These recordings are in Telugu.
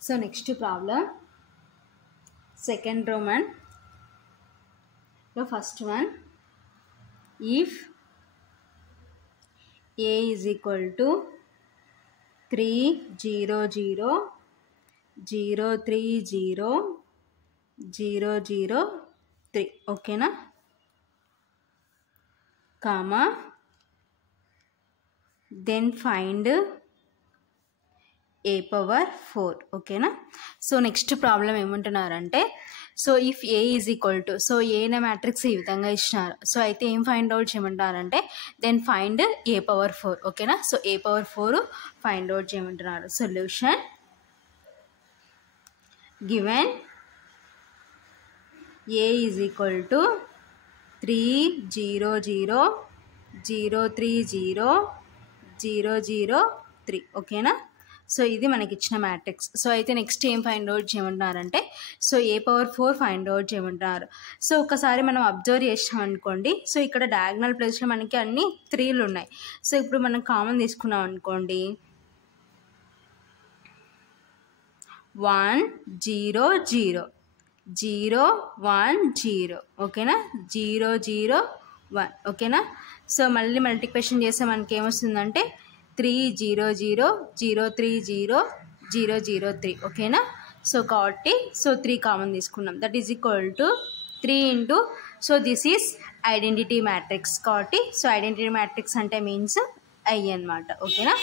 So next problem, second Roman. The first one, if A is equal to 3 0 0 0 3 0 0 0 3, okay na, comma, then find a power 4, okay na. So next problem ఏమంటున్నారంటే, so if A is equal to, so A అనే మ్యాట్రిక్స్ ఈ విధంగా ఇచ్చినారు. సో అయితే ఏం ఫైండ్ అవుట్ చేయమంటారంటే, దెన్ ఫైండ్ ఏ పవర్ 4, ఓకేనా. So A power 4 find out చేయమంటున్నారు. Solution given A is equal to 3 0 0 0 3 0 0 0 3, ఓకేనా. సో ఇది మనకి ఇచ్చిన మ్యాట్రిక్స్. సో అయితే నెక్స్ట్ ఏం find out చేయమంటున్నారంటే, so A power 4 find out చేయమంటున్నారు. సో ఒకసారి మనం అబ్జర్వ్ చేసాం అనుకోండి, సో ఇక్కడ డయాగ్నల్ ప్లేస్లో మనకి అన్ని 3లు ఉన్నాయి. సో ఇప్పుడు మనం కామన్ తీసుకున్నాం అనుకోండి, 1 0 0 0 1 0, ఓకేనా, 0 0 1, ఓకేనా. సో మళ్ళీ మల్టిప్లికేషన్ చేస్తే మనకి ఏమొస్తుందంటే 3 0 0 0 3 0 0 0 3, ఓకేనా. సో కాబట్టి సో 3 కామన్ తీసుకున్నాం, that is equal to 3 into, so this is identity matrix కాబట్టి, సో ఐడెంటిటీ మ్యాట్రిక్స్ అంటే మీన్స్ ఐ అనమాట, ఓకేనా.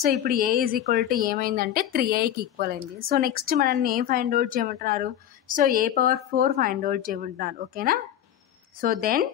సో ఇప్పుడు ఏ ఈజ్ ఈక్వల్ టు ఏమైందంటే 3iకి ఈక్వల్ అయింది. సో నెక్స్ట్ మనల్ని ఏం ఫైండ్ అవుట్ చేయమంటున్నారు, so A power 4 find out చేయమంటున్నారు, ఓకేనా. So then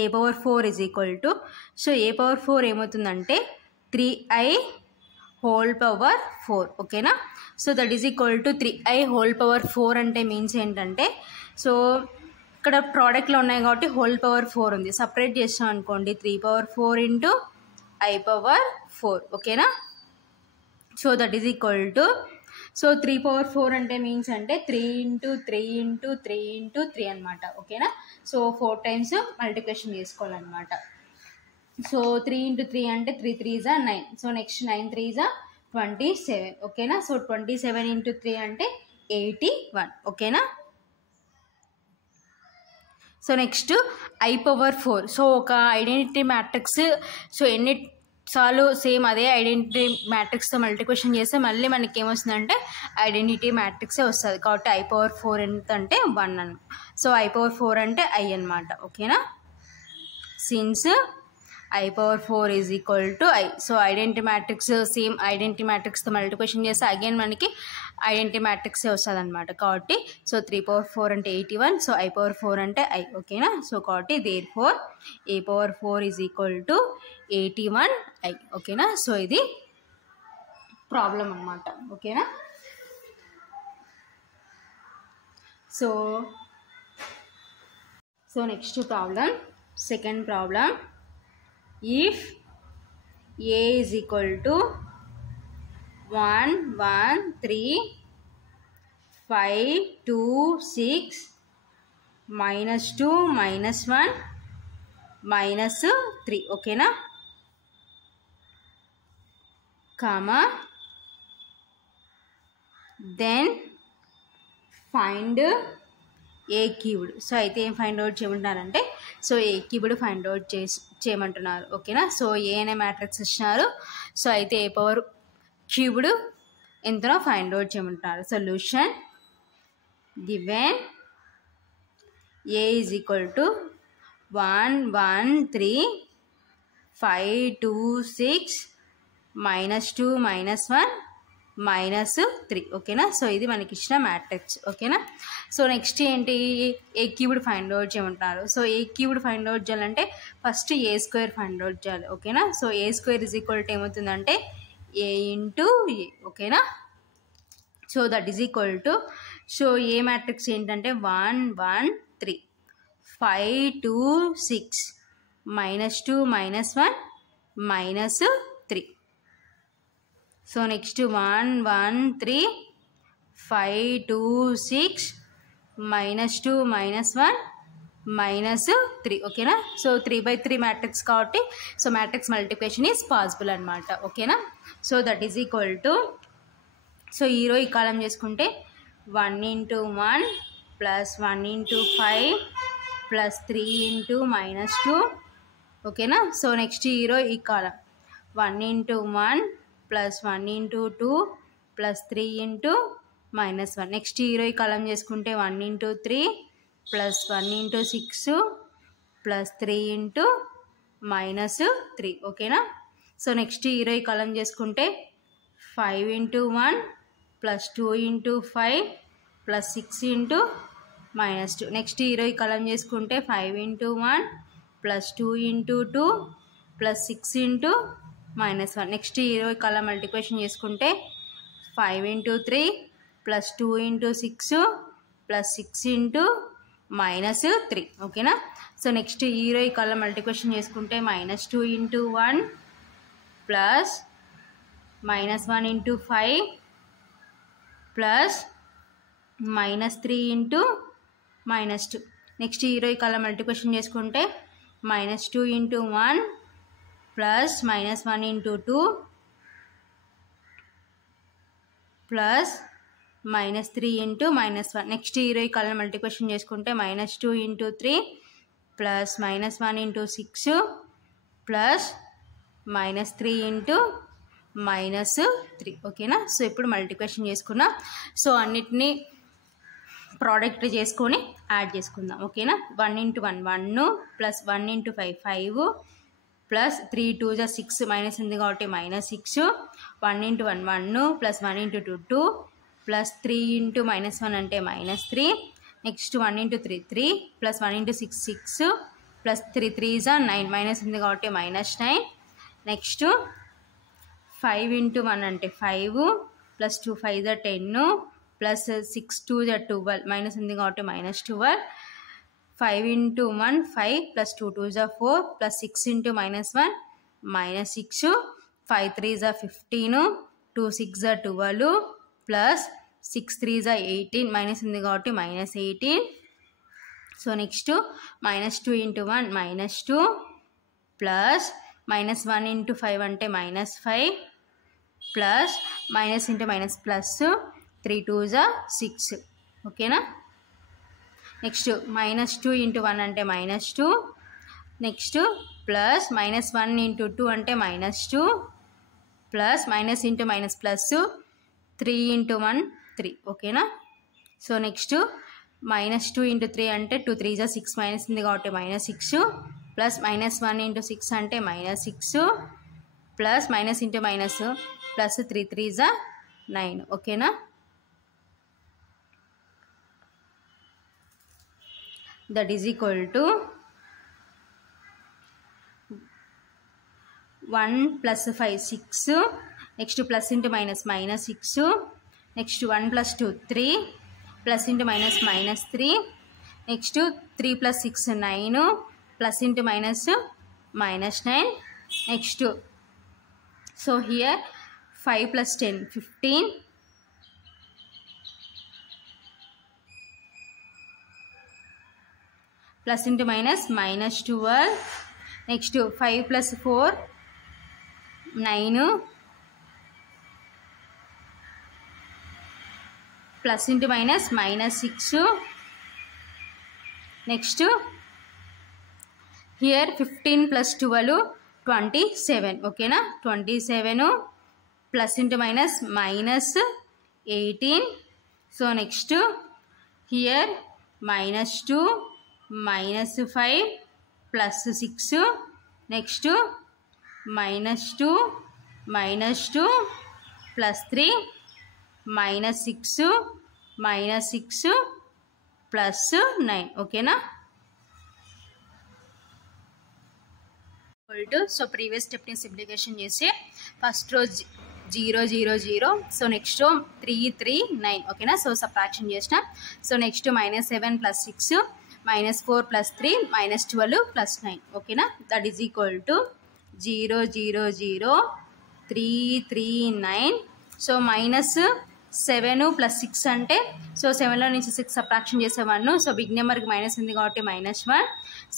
A power 4 is equal to, so A power 4 ఏమవుతుందంటే 3i హోల్ పవర్ 4, ఓకేనా. So that is equal to 3i whole power 4 అంటే మీన్స్ ఏంటంటే, సో ఇక్కడ ప్రోడక్ట్లో ఉన్నాయి కాబట్టి హోల్ పవర్ 4 ఉంది, సపరేట్ చేస్తాం అనుకోండి 3 పవర్ 4 ఇంటూ i పవర్ 4, ఓకేనా. So that is equal to, so 3 power 4 అంటే మీన్స్ అంటే 3 ఇంటూ 3 ఇంటూ 3 ఇంటూ 3 అనమాట, ఓకేనా. సో 4 టైమ్స్ మల్టిప్లికేషన్ చేసుకోవాలన్నమాట. సో 3 ఇంటూ 3 అంటే 3 3 is 9. సో నెక్స్ట్ 9 3 is 27, ఓకేనా. సో 27 ఇంటూ 3 అంటే 81, ఓకేనా. So next I power 4, so ఒక ఐడెంటిటీ మ్యాట్రిక్స్, సో ఎన్ని సార్లు సేమ్ అదే ఐడెంటిటీ మ్యాట్రిక్స్తో మల్టిప్లికేషన్ చేస్తే మళ్ళీ మనకి ఏమొస్తుందంటే ఐడెంటిటీ మ్యాట్రిక్సే వస్తుంది కాబట్టి ఐ పవర్ 4 ఎంత అంటే 1 అని. సో ఐ పవర్ 4 అంటే ఐ అనమాట, ఓకేనా. Since I power 4 is equal to I, so identity matrix same identity మ్యాట్రిక్స్తో మల్టిప్లికేషన్ చేస్తే అగైన్ మనకి ఐడెంటిటీ మ్యాట్రిక్సే వస్తుంది అనమాట కాబట్టి, సో 3 పవర్ 4 అంటే 81, సో ఐ పవర్ 4 అంటే ఐ, ఓకేనా. సో కాబట్టి therefore A power 4 is equal to 81 I, ఓకేనా. సో ఇది ప్రాబ్లం అనమాట, ఓకేనా. So next problem, second problem, if a is equal to 1 1 3 5 2 6 -2 -1 -3, ఓకేనా, కామా, దెన్ ఫైండ్ ఏ క్యూబ్డ్. సో అయితే ఏం ఫైండ్ అవుట్ చేయమంటున్నారంటే, సో ఏ క్యూబ్డ్ ఫైండ్ అవుట్ చేయమంటున్నారు, ఓకేనా. సో ఏ అనే మ్యాట్రిక్స్ ఇచ్చినారు, సో అయితే ఏ పవర్ క్యూబ్డ్ ఎంతనో ఫైండ్ అవుట్ చేయమంటున్నారు. Solution given A is equal to 1 1 3 5 2 6 -2 -1 -3, ఓకేనా. సో ఇది మనకి ఇచ్చిన మ్యాట్రిక్స్, ఓకేనా. సో నెక్స్ట్ ఏంటి, ఏ క్యూబ్డ్ ఫైండ్ అవుట్ చేయమంటున్నారు. సో ఏ క్యూబ్డ్ ఫైండ్ అవుట్ చేయాలంటే ఫస్ట్ ఏ స్క్వేర్ ఫైండ్ అవుట్ చేయాలి, ఓకేనా. So A square is equal to ఏమవుతుందంటే ఏ ఇంటూ ఏ, ఓకేనా. So that is equal to, so A matrix ఏంటంటే 1 1 3 5 2 6 -2 -1 -3. సో నెక్స్ట్ 1 1 3 5 2 6 -2 -1 -3, ఓకేనా. సో 3/3 మ్యాట్రిక్స్ కాబట్టి, so matrix multiplication is possible అనమాట, ఓకేనా. So that is equal to so ఈ రో ఈ కాలం చేసుకుంటే 1 into 1 plus 1 into 5 plus 3 into -2 ఓకేనా. సో నెక్స్ట్ ఈ రో ఈ కాలం 1 into 1 plus 1 into 2 plus 3 into -1. Next ఈ రో ఈ కాలం చేసుకుంటే 1 into 3 plus 1 into 6 plus 3 into -3 ఓకేనా. సో నెక్స్ట్ ఈ రో ఈ కాలం చేసుకుంటే 5 into 1 plus 2 into 5 plus 6 into -2. Next ఈ రో ఈ కాలం చేసుకుంటే 5 into 1 plus 2 into 2 plus 6 into -1. Next ఈ రో ఈ కాలం మల్టిప్లికేషన్ చేసుకుంటే 5 into 3 plus 2 into 6 plus 6 into -3 ఓకేనా. సో నెక్స్ట్ ఈ రో ఈ కాలం మల్టిప్లికేషన్ చేసుకుంటే -2 into 1 plus -1 into 5 plus -3 into -2. Next ఈ రో ఈ కాలం మల్టిప్లికేషన్ చేసుకుంటే -2 into 1 plus -1 into 2 plus -3 into -1. Next ఈ రో ఈ కాలం మల్టిప్లికేషన్ చేసుకుంటే -2 into 3 plus -1 into 6 plus -3 into -3 ఓకేనా. సో ఇప్పుడు మల్టిప్లికేషన్ చేసుకున్నాం. సో అన్నిటినీ ప్రోడక్ట్ చేసుకొని యాడ్ చేసుకుందాం ఓకేనా. 1 into 1 1 plus 1 into 5 5 plus 3 2 6 minus ఉంది కాబట్టి -6 1 into 1 1 plus 1 into 2 2 plus 3 into -1 అంటే -3. Next 1 into 3 3 plus 1 into 6 6 plus 3 3 9 minus ఉంది కాబట్టి -9. నెక్స్ట్ 5 into 1 అంటే 5 ప్లస్ 2 5 10 ప్లస్ 6 2 12 మైనస్ ఉంది కాబట్టి -12. 5 into 1 5 plus 2 2 4 plus 6 into -1 -6 5 3 15 2 6 12 plus 6 3 18 minus ఉంది కాబట్టి -18. So next -2 into 1 -2 plus -1 into 5 అంటే -5 plus minus into minus plus 3 2 6 ఓకేనా. నెక్స్ట్ -2 into 1 అంటే -2. నెక్స్ట్ ప్లస్ -1 into 2 అంటే -2 plus minus into minus plus 3 into 1 3 ఓకేనా. సో నెక్స్ట్ -2 into 3 అంటే 2 3 6 మైనస్ ఉంది కాబట్టి -6 ప్లస్ -1 into 6 అంటే -6 plus minus into minus plus 3 3 9 ఓకేనా. That is equal to 1 + 5 6 next plus into minus -6 next 1 + 2 3 plus into minus -3 next 3 + 6 9 plus into minus -9 next so here 5 + 10 15 plus into minus -12 next 5 + 4 9 plus into minus -6 next here 15 + 12 27 ఓకేనా. 27 plus into minus -18 so next here -2 -5 plus 6 next -2 -2 plus 3 -6 -6 plus 9 ఓకేనా. సో ప్రీవియస్ స్టెప్ని సింప్లిఫికేషన్ చేసి ఫస్ట్ రో 0 0 0 సో నెక్స్ట్ రో 3 3 9 ఓకేనా. సో సబ్ట్రాక్షన్ చేసిన సో నెక్స్ట్ -7 + 6 -4 + 3 -12 + 9 ఓకేనా. That is equal to 0 0 0 3 3 9 so 7 + 6 అంటే సో 7లో నుంచి 6 సబ్ట్రాక్షన్ చేసే 1. సో బిగ్ నెంబర్కి మైనస్ ఉంది కాబట్టి -1.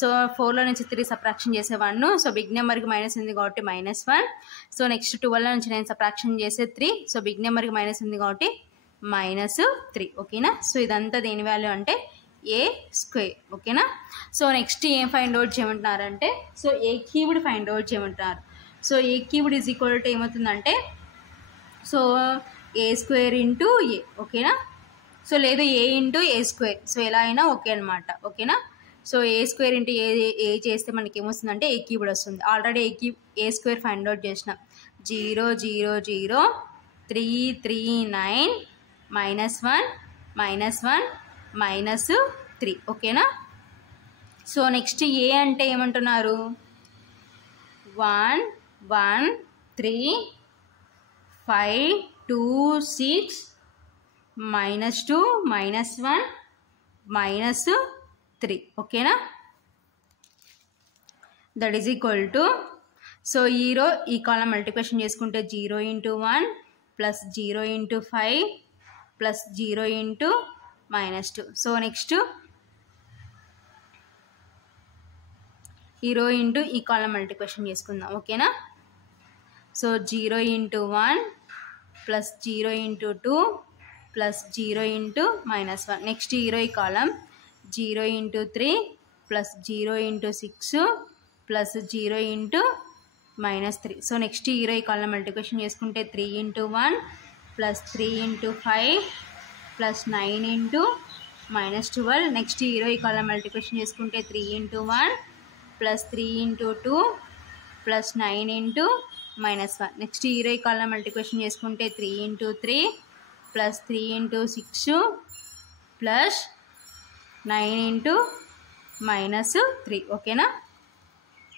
సో 4లో నుంచి 3 సబ్ట్రాక్షన్ చేసే 1. సో బిగ్ నెంబర్కి మైనస్ ఉంది కాబట్టి -1. సో నెక్స్ట్ 12లో నుంచి 9 సబ్ట్రాక్షన్ చేసే 3. సో బిగ్ నెంబర్కి మైనస్ ఉంది కాబట్టి -3. ఓకేనా. సో ఇదంతా దేని వాల్యూ అంటే a². ఓకేనా. సో నెక్స్ట్ ఏం ఫైండ్ అవుట్ చేయమంటున్నారంటే సో ఏ క్యూబ్డ్ ఫైండ్ అవుట్ చేయమంటున్నారు. So A cubed is equal to ఏమవుతుందంటే సో a² × a. ఓకేనా. సో లేదు a × a². సో ఎలా అయినా ఓకే అనమాట. ఓకేనా. సో a² × a చేస్తే మనకి ఏమొస్తుందంటే ఏ క్యూబ్డ్ వస్తుంది. ఆల్రెడీ a² ఫైండ్ అవుట్ చేసిన 0 0 0 3 3 9 -1 -3. ఓకేనా. సో నెక్స్ట్ ఏ అంటే ఏమంటున్నారు 1 1 3 5 2 6 -2 -1 -3. ఓకేనా. That is equal to so ఈ కాలం మల్టిప్లికేషన్ చేసుకుంటే 0 × 1 + 0 × 5 + 0 × -2. సో నెక్స్ట్ ఈ రో ఇంటూ ఈ కాలం మల్టిప్లికేషన్ చేసుకుందాం. ఓకేనా. సో 0 × 1 + 0 × 2 + 0 × -1. నెక్స్ట్ ఈ రో ఈ కాలం 0 × 3 + 0 × 6 + 0 × -3. సో నెక్స్ట్ ఈ రో ఈ కాలం మల్టిప్లికేషన్ చేసుకుంటే 3 × 1 + 3 × 5 + 9 × -12. నెక్స్ట్ ఈ రో ఈ కాలం మల్టిప్లికేషన్ చేసుకుంటే 3 × 1 + 3 × 2 + 9 × -1. నెక్స్ట్ ఈ రో ఈ కాలం మల్టిప్లికేషన్ చేసుకుంటే 3 × 3 + 3 × 6 + 9 × -3. ఓకేనా.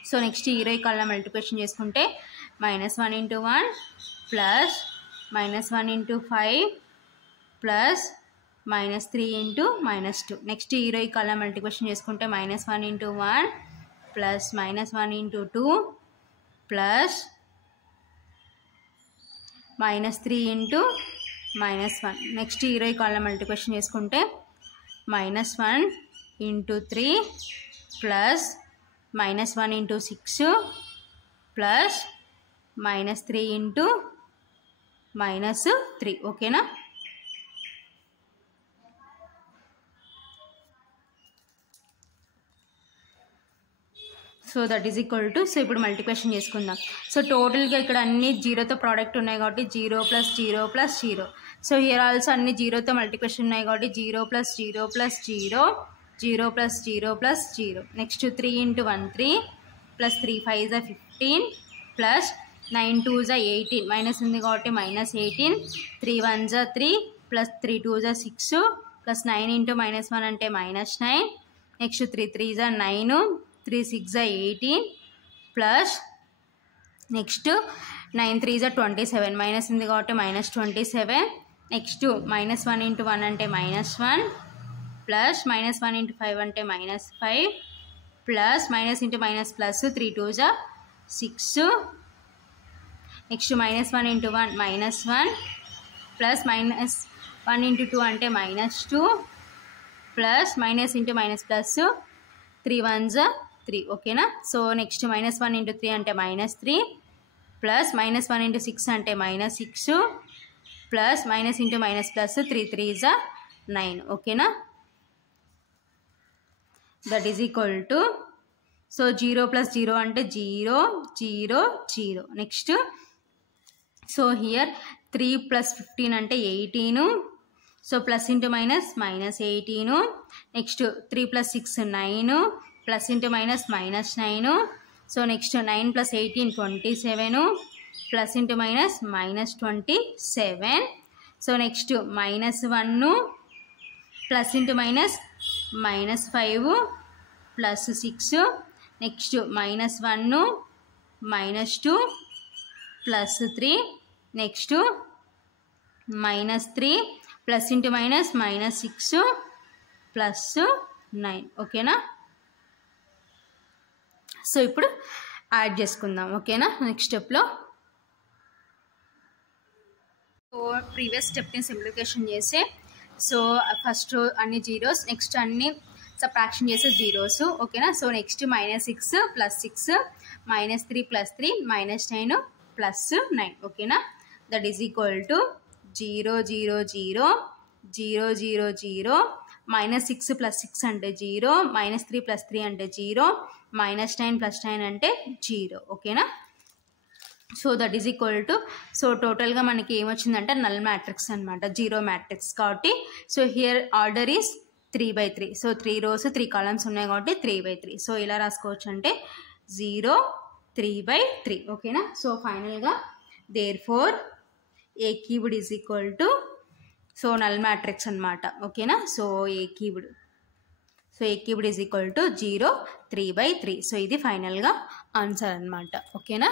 సో నెక్స్ట్ ఈ రో ఈ కాలం మల్టిప్లికేషన్ చేసుకుంటే -1 × 1 + -1 × 5 + -3 × -2. నెక్స్ట్ ఈ రో ఈ కాలం మల్టిప్లికేషన్ చేసుకుంటే -1 × 1 + -1 × 2 + -3 × -1. నెక్స్ట్ ఈ రో ఈ కాలం మల్టిప్లికేషన్ చేసుకుంటే -1 × 3 + -1 × 6 + -3 × -3. ఓకేనా. So that is equal to so ఇప్పుడు మల్టిప్లికేషన్ చేసుకుందాం. సో టోటల్గా ఇక్కడ అన్ని జీరోతో ప్రోడక్ట్ ఉన్నాయి కాబట్టి 0 + 0 + 0. సో హియర్ ఆల్సో అన్ని జీరోతో మల్టిప్లికేషన్ ఉన్నాయి కాబట్టి 0 + 0 + 0 0 + 0 + 0. నెక్స్ట్ 3 × 1 3 + 3 5 = 15 + 9 2 = 18 మైనస్ ఉంది కాబట్టి -18 3 1 = 3 + 3 2 = 6 + 9 × -1 అంటే -9. నెక్స్ట్ 3 3 = 9 3 6 = 18 ప్లస్ నెక్స్ట్ 9 3 = 27 మైనస్ ఉంది కాబట్టి -27. నెక్స్ట్ -1 × 1 అంటే -1 ప్లస్ -1 × 5 అంటే -5 plus minus into minus plus 3 2 = 6. Next -1 × 1 -1 plus -1 × 2 అంటే -2 plus minus into minus plus 3 1 = 3. ఓకేనా. సో నెక్స్ట్ -1 × 3 అంటే -3 ప్లస్ -1 × 6 అంటే -6 plus minus into minus plus 3 3 = 9. ఓకేనా. That is equal to so 0 + 0 అంటే 0 0 0. నెక్స్ట్ సో హియర్ 3 + 15 అంటే 18. So plus into minus -18. Next 3 + 6 9 plus into minus -9. So next 9 + 18 27 plus into minus -27. So next -1 plus into minus -5 plus 6. Next -1 -2 plus 3. Next -3 plus into minus -6 plus 9. ఓకేనా. సో ఇప్పుడు యాడ్ చేసుకుందాం. ఓకేనా నెక్స్ట్ స్టెప్లో సో ప్రీవియస్ స్టెప్ని సింప్లిఫికేషన్ చేస్తే సో ఫస్ట్ అన్ని జీరోస్, నెక్స్ట్ అన్ని సబ్ట్రాక్షన్ చేసే జీరోస్, ఓకేనా. సో నెక్స్ట్ -6 + 6 -3 + 3 -9 + 9, ఓకేనా. దట్ ఈజ్ ఈక్వల్ టు 0 0 0 0 0 0 -6 + 6 అంటే 0, -3 + 3 అంటే 0, -9 + 9 అంటే 0, ఓకేనా. So that is equal to so టోటల్గా మనకి ఏమొచ్చిందంటే నల్ మ్యాట్రిక్స్ అనమాట, 0 మ్యాట్రిక్స్ కాబట్టి. So here order is 3/3. So 3 rows 3 columns ఉన్నాయి కాబట్టి 3/3. సో ఇలా రాసుకోవచ్చు అంటే 0 3/3, ఓకేనా. సో ఫైనల్గా therefore A cubed is equal to so null matrix అనమాట, ఓకేనా. So A cubed is equal to 0 3/3. So ఇది ఫైనల్గా ఆన్సర్ అనమాట, ఓకేనా.